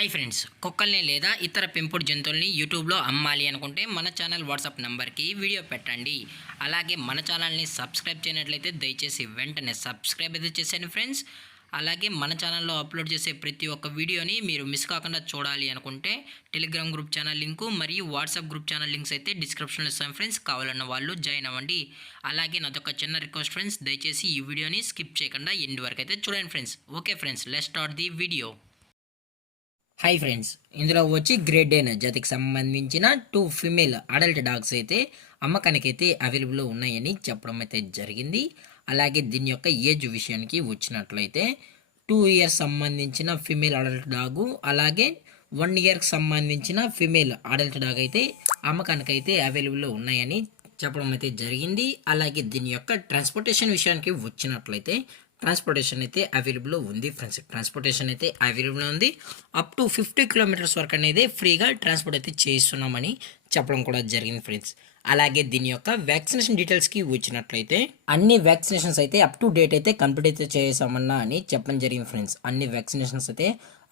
Hi friends, కుక్కల్ని లేదా ఇతర పెంపుడు జంతువుల్ని యూట్యూబ్లో అమ్మాలి అనుకుంటే మన ఛానల్ వాట్సాప్ నెంబర్కి వీడియో పెట్టండి. అలాగే మన ఛానల్ని సబ్స్క్రైబ్ చేయనట్లయితే దయచేసి వెంటనే సబ్స్క్రైబ్ అయితే చేసేయండి ఫ్రెండ్స్. అలాగే మన ఛానల్లో అప్లోడ్ చేసే ప్రతి ఒక్క వీడియోని మీరు మిస్ కాకుండా చూడాలి అనుకుంటే టెలిగ్రామ్ గ్రూప్ ఛానల్ లింకు మరియు వాట్సాప్ గ్రూప్ ఛానల్ లింక్స్ అయితే డిస్క్రిప్షన్లో ఇస్తాను ఫ్రెండ్స్. కావాలన్న వాళ్ళు జాయిన్ అవ్వండి. అలాగే నాదొక చిన్న రిక్వెస్ట్ ఫ్రెండ్స్, దయచేసి ఈ వీడియోని స్కిప్ చేయకుండా ఎండ్ వరకు అయితే చూడండి friends. Okay friends, let's start the video. Hi friends, ఇందులో వచ్చి గ్రేట్ డేన్ జాతికి సంబంధించిన 2 ఫీమేల్ అడల్ట్ డాగ్స్ అయితే అమ్మకానికి అయితే అవైలబుల్లో ఉన్నాయని చెప్పడం అయితే జరిగింది. అలాగే దీని యొక్క ఏజ్ విషయానికి వచ్చినట్లయితే 2 ఇయర్స్ సంబంధించిన ఫీమేల్ అడల్ట్ డాగు, అలాగే 1 ఇయర్కి సంబంధించిన ఫీమేల్ అడల్ట్ డాగ్ అయితే అమ్మకానికి అయితే అవైలబుల్లో ఉన్నాయని చెప్పడం అయితే జరిగింది. అలాగే దీని యొక్క ట్రాన్స్పోర్టేషన్ విషయానికి వచ్చినట్లయితే ట్రాన్స్పోర్టేషన్ అయితే అవైలబుల్లో ఉంది ఫ్రెండ్స్. ట్రాన్స్పోర్టేషన్ అయితే అవైలబుల్ ఉంది. అప్ టు 50 కిలోమీటర్స్ వరకు అనేది ఫ్రీగా ట్రాన్స్పోర్ట్ అయితే చేస్తున్నామని చెప్పడం కూడా జరిగింది ఫ్రెండ్స్. అలాగే దీని యొక్క వ్యాక్సినేషన్ డీటెయిల్స్కి వచ్చినట్లయితే అన్ని వ్యాక్సినేషన్స్ అయితే అప్ టు డేట్ అయితే కంప్లీట్ అయితే చేసామన్నా అని చెప్పడం జరిగింది ఫ్రెండ్స్. అన్ని వ్యాక్సినేషన్స్ అయితే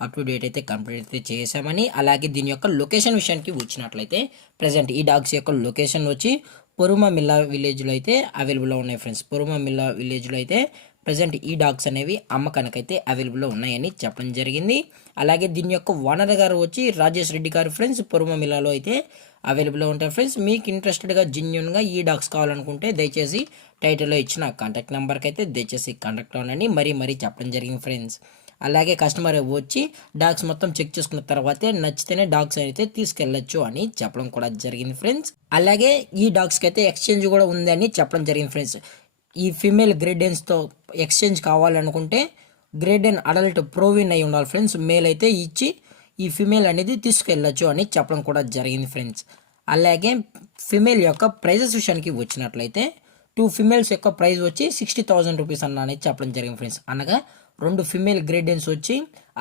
అప్ టు డేట్ అయితే కంప్లీట్ అయితే చేసామని. అలాగే దీని యొక్క లొకేషన్ విషయానికి వచ్చినట్లయితే ప్రజెంట్ ఈ డాగ్స్ యొక్క లొకేషన్ వచ్చి పొరుమమిల్లా విలేజ్లో అయితే అవైలబుల్లో ఉన్నాయి ఫ్రెండ్స్. పొరుమమిల్లా విలేజ్లో అయితే ప్రజెంట్ ఈ డాగ్స్ అనేవి అమ్మకానికైతే అవైలబుల్లో ఉన్నాయని చెప్పడం జరిగింది. అలాగే దీని యొక్క ఓనర్ గారు వచ్చి రాజేష్ రెడ్డి గారు ఫ్రెండ్స్. పొరుమమిల్లాలో అయితే అవైలబుల్లో ఉంటాయి ఫ్రెండ్స్. మీకు ఇంట్రెస్టెడ్గా జెన్యూన్గా ఈ డాగ్స్ కావాలనుకుంటే దయచేసి టైటిల్లో ఇచ్చిన కాంటాక్ట్ నెంబర్కి అయితే దయచేసి కాంటాక్ట్ అవ్వండి. మరీ చెప్పడం జరిగింది ఫ్రెండ్స్. అలాగే కస్టమర్ వచ్చి డాగ్స్ మొత్తం చెక్ చేసుకున్న తర్వాతే నచ్చితేనే డాగ్స్ అయితే తీసుకెళ్ళచ్చు అని చెప్పడం కూడా జరిగింది ఫ్రెండ్స్. అలాగే ఈ డాగ్స్కి అయితే ఎక్స్చేంజ్ కూడా ఉందని చెప్పడం జరిగింది ఫ్రెండ్స్. ఈ ఫీమేల్ గ్రేడెన్స్తో ఎక్స్చేంజ్ కావాలనుకుంటే గ్రేడెన్ అడల్ట్ ప్రోవిన్ అయి ఉండాలి ఫ్రెండ్స్. మేల్ అయితే ఇచ్చి ఈ ఫీమేల్ అనేది తీసుకెళ్ళచ్చు అని చెప్పడం కూడా జరిగింది ఫ్రెండ్స్. అలాగే ఫీమేల్ యొక్క ప్రైజెస్ విషయానికి వచ్చినట్లయితే 2 ఫీమేల్స్ యొక్క ప్రైస్ వచ్చి 60,000 రూపీస్ అనేది చెప్పడం జరిగింది ఫ్రెండ్స్. అనగా 2 ఫీమేల్ గ్రేడెన్స్ వచ్చి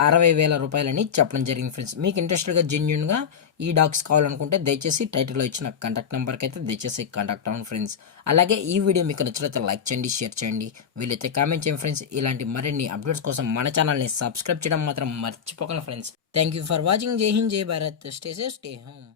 60,000 రూపాయలని చెప్పడం జరిగింది ఫ్రెండ్స్. మీకు ఇంట్రెస్టెడ్గా జెన్యూన్గా ఈ డాగ్స్ కావాలనుకుంటే దయచేసి టైటిల్లో ఇచ్చిన కాంటాక్ట్ నెంబర్కి అయితే దయచేసి కాంటాక్ట్ అవ్వండి ఫ్రెండ్స్. అలాగే ఈ వీడియో మీకు నచ్చినట్లయితే లైక్ చేయండి, షేర్ చేయండి, వీలైతే కామెంట్ చేయండి ఫ్రెండ్స్. ఇలాంటి మరిన్ని అప్డేట్స్ కోసం మన ఛానల్ని సబ్స్క్రైబ్ చేయడం మాత్రం మర్చిపోకండి friends. Thank you for watching. జై హింద్, జై Bharat. Stay safe, stay home.